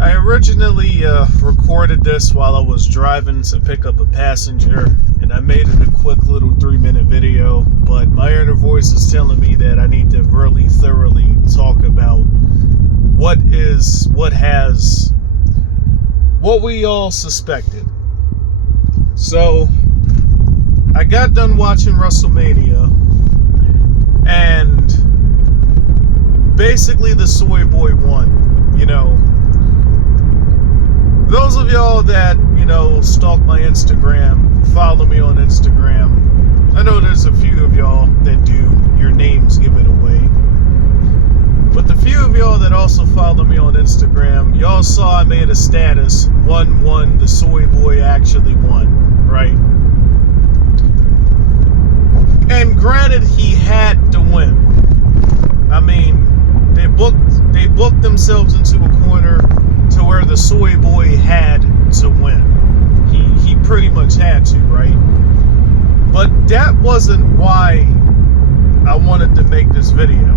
I originally recorded this while I was driving to pick up a passenger, and I made it a quick little 3-minute video, but my inner voice is telling me that I need to really thoroughly talk about what we all suspected. So, I got done watching WrestleMania, and basically the soy boy won. Those of y'all that, stalk my Instagram, follow me on Instagram, I know there's a few of y'all that do. Your names give it away. But the few of y'all that also follow me on Instagram, y'all saw I made a status, 1-1, the soy boy actually won, right? And granted, he had to win. I mean, they booked themselves into a corner to where the soy boy had to win. He pretty much had to, right? But that wasn't why I wanted to make this video.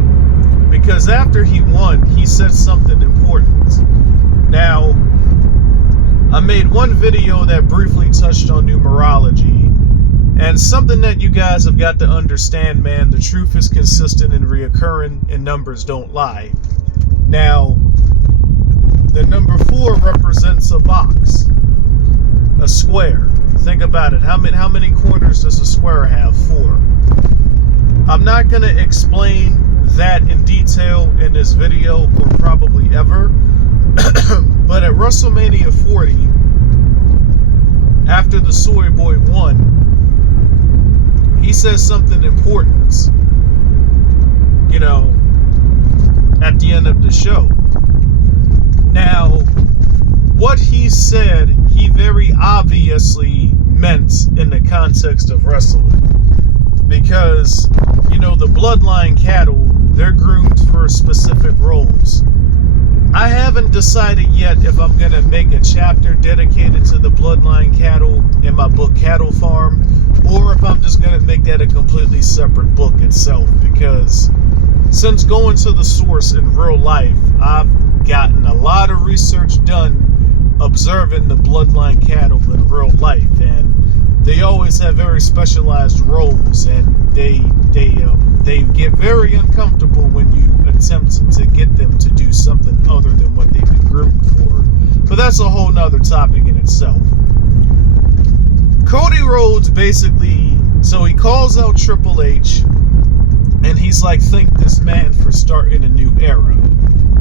Because after he won, he said something important. Now, I made one video that briefly touched on numerology, and something that you guys have got to understand, man, the truth is consistent and reoccurring, and numbers don't lie. Now, the number 4 represents a box, a square. Think about it. How many corners does a square have? 4. I'm not going to explain that in detail in this video, or probably ever. But at WrestleMania 40, after the soy boy won, he says something important, at the end of the show. Now, what he said, he very obviously meant in the context of wrestling. Because, the bloodline cattle, they're groomed for specific roles. I haven't decided yet if I'm going to make a chapter dedicated to the bloodline cattle in my book Cattle Farm, or if I'm just going to make that a completely separate book itself. Because since going to the source in real life, I've gotten a lot of research done observing the bloodline cattle in real life, and they always have very specialized roles, and they get very uncomfortable when you attempt to get them to do something other than what they've been groomed for. But that's a whole nother topic in itself. Cody Rhodes basically, so he calls out Triple H, and he's like, thank this man for starting a new era.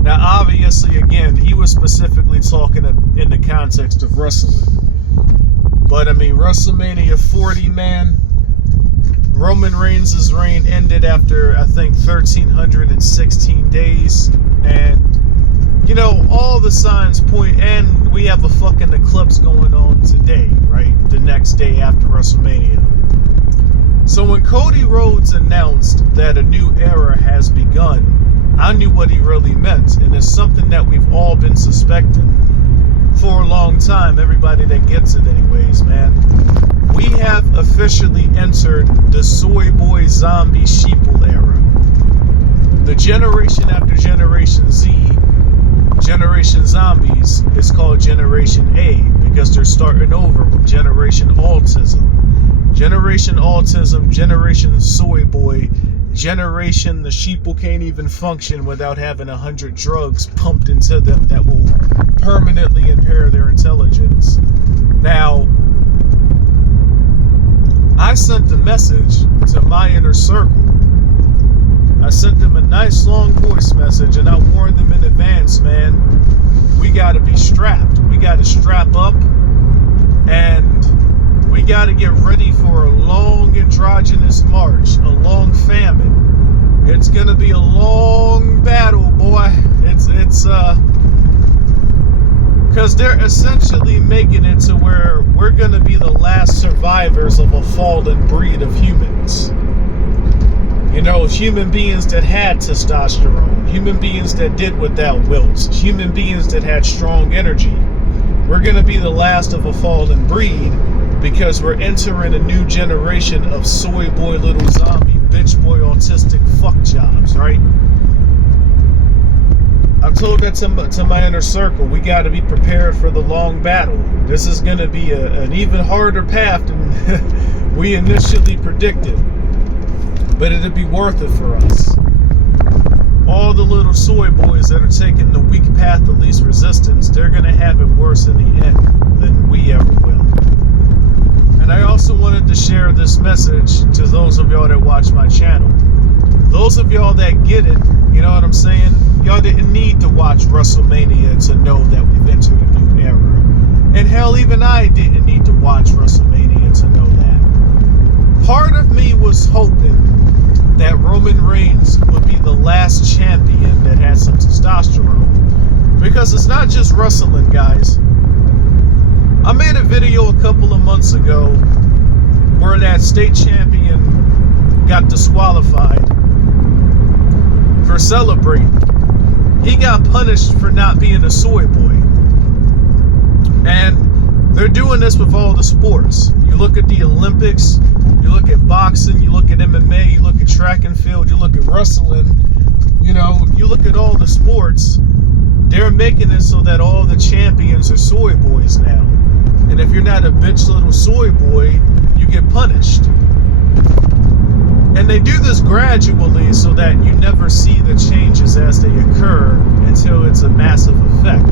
Now, obviously, again, he was specifically talking in the context of wrestling. But, I mean, WrestleMania 40, man, Roman Reigns' reign ended after, I think, 1,316 days. And, all the signs point, and we have a fucking eclipse going on today, right? The next day after WrestleMania. So when Cody Rhodes announced that a new era has begun, I knew what he really meant, and it's something that we've all been suspecting for a long time. Everybody that gets it anyways, man. We have officially entered the soy boy zombie sheeple era. The generation after Generation Z, Generation Zombies, is called Generation A, because they're starting over with Generation Autism. Generation Autism, Generation Soy Boy, Generation the sheeple can't even function without having 100 drugs pumped into them that will permanently impair their intelligence. Now, I sent a message to my inner circle. I sent them a nice long voice message, and I warned them in advance, man, we gotta be strapped. We gotta strap up, and we gotta get ready for a long androgynous march, a long famine. It's gonna be a long battle, boy. It's because they're essentially making it to where we're gonna be the last survivors of a fallen breed of humans. Human beings that had testosterone, human beings that did without wilts, human beings that had strong energy. We're gonna be the last of a fallen breed, because we're entering a new generation of soy boy, little zombie, bitch boy, autistic fuck jobs, right? I've told that to my inner circle. We got to be prepared for the long battle. This is going to be an even harder path than we initially predicted. But it'll be worth it for us. All the little soy boys that are taking the weak path of least resistance, they're going to have it worse in the end than we ever will. And I also wanted to share this message to those of y'all that watch my channel. Those of y'all that get it, you know what I'm saying? Y'all didn't need to watch WrestleMania to know that we've entered a new era. And hell, even I didn't need to watch WrestleMania to know that. Part of me was hoping that Roman Reigns would be the last champion that had some testosterone. Because it's not just wrestling, guys. I made a video a couple of months ago where that state champion got disqualified for celebrating. He got punished for not being a soy boy. And they're doing this with all the sports. You look at the Olympics, you look at boxing, you look at MMA, you look at track and field, you look at wrestling, you know, you look at all the sports. They're making it so that all the champions are soy boys now. And if you're not a bitch little soy boy, you get punished. And they do this gradually so that you never see the changes as they occur until it's a massive effect.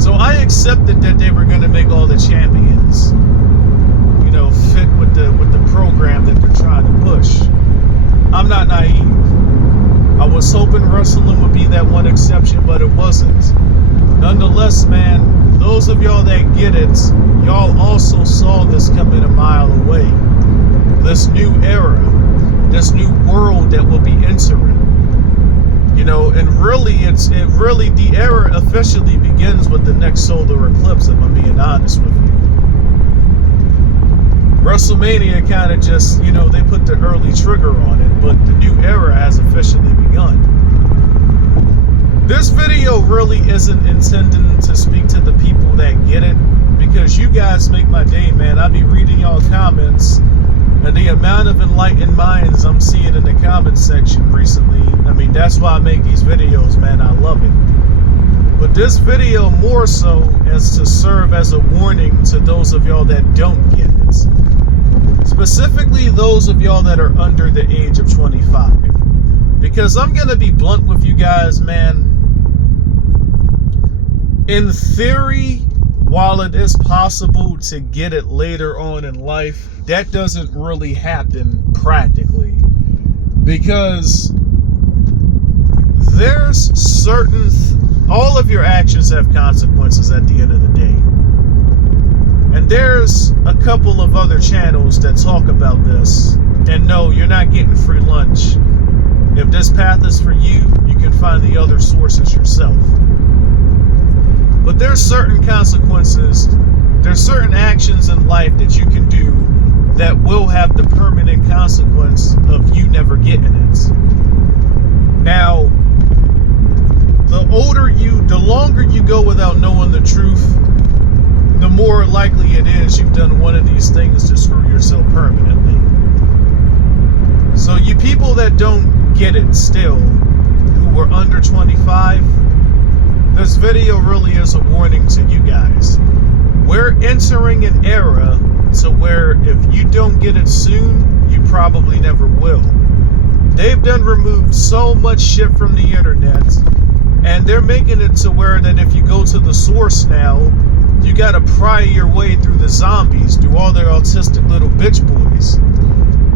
So I accepted that they were going to make all the champions, you know, fit with the program that they're trying to push. I'm not naive. I was hoping wrestling would be that one exception, but it wasn't. Nonetheless, man, those of y'all that get it, y'all also saw this coming a mile away. This new era, this new world that we'll be entering. You know, and really, the era officially begins with the next solar eclipse, if I'm being honest with you. WrestleMania kind of just, you know, they put the early trigger on it, but the new era has officially begun. This video really isn't intended to speak to the people that get it, because you guys make my day, man. I be reading y'all comments, and the amount of enlightened minds I'm seeing in the comment section recently, I mean, that's why I make these videos, man. I love it. But this video more so as to serve as a warning to those of y'all that don't get it. Specifically those of y'all that are under the age of 25. Because I'm going to be blunt with you guys, man. In theory, while it is possible to get it later on in life, that doesn't really happen practically. Because there's certain... all of your actions have consequences at the end of the day. And there's a couple of other channels that talk about this. And no, you're not getting free lunch. If this path is for you, you can find the other sources yourself. But there's certain consequences, there's certain actions in life that you can do that will have the permanent consequence of you never getting it. Now, the longer you go without knowing the truth, the more likely it is you've done one of these things to screw yourself permanently. So you people that don't get it still, who were under 25, this video really is a warning to you guys. We're entering an era to where if you don't get it soon, you probably never will. They've done removed so much shit from the internet, and they're making it to where that if you go to the source now, you gotta pry your way through the zombies, through all their autistic little bitch boys.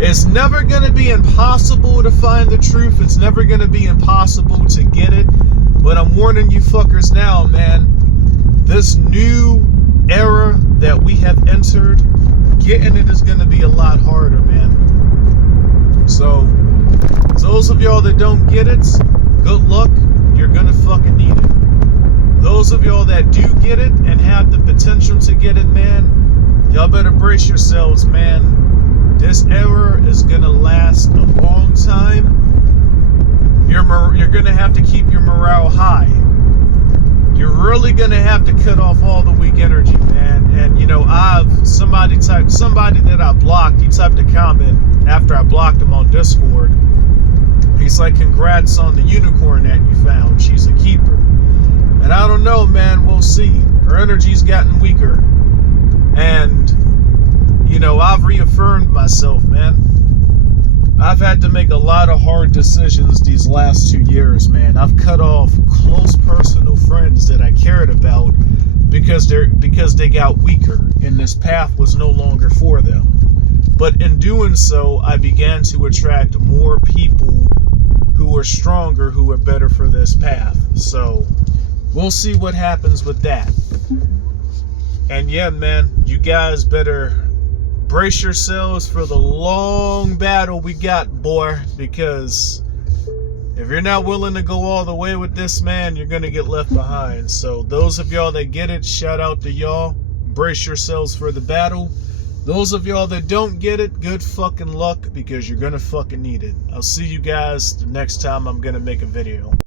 It's never gonna be impossible to find the truth. It's never gonna be impossible to get it. But I'm warning you fuckers now, man. This new era that we have entered, getting it is gonna be a lot harder, man. So, those of y'all that don't get it, good luck. You're gonna fucking need it. Those of y'all that do get it and have the potential to get it, man, y'all better brace yourselves, man. This era is gonna last a long time. You're gonna have to keep your morale high. You're really gonna have to cut off all the weak energy, man. And you know, somebody that I blocked, he typed a comment after I blocked him on Discord. He's like, congrats on the unicorn that you found. She's a keeper. And I don't know, man. We'll see. Her energy's gotten weaker. And, you know, I've reaffirmed myself, man. I've had to make a lot of hard decisions these last 2 years, man. I've cut off close personal friends that I cared about because they got weaker and this path was no longer for them. But in doing so, I began to attract more people who are stronger, who are better for this path. So we'll see what happens with that. And yeah, man, you guys better brace yourselves for the long battle we got, boy, because if you're not willing to go all the way with this, man, you're gonna get left behind. So those of y'all that get it, shout out to y'all. Brace yourselves for the battle. Those of y'all that don't get it, good fucking luck, because you're gonna fucking need it. I'll see you guys the next time I'm gonna make a video.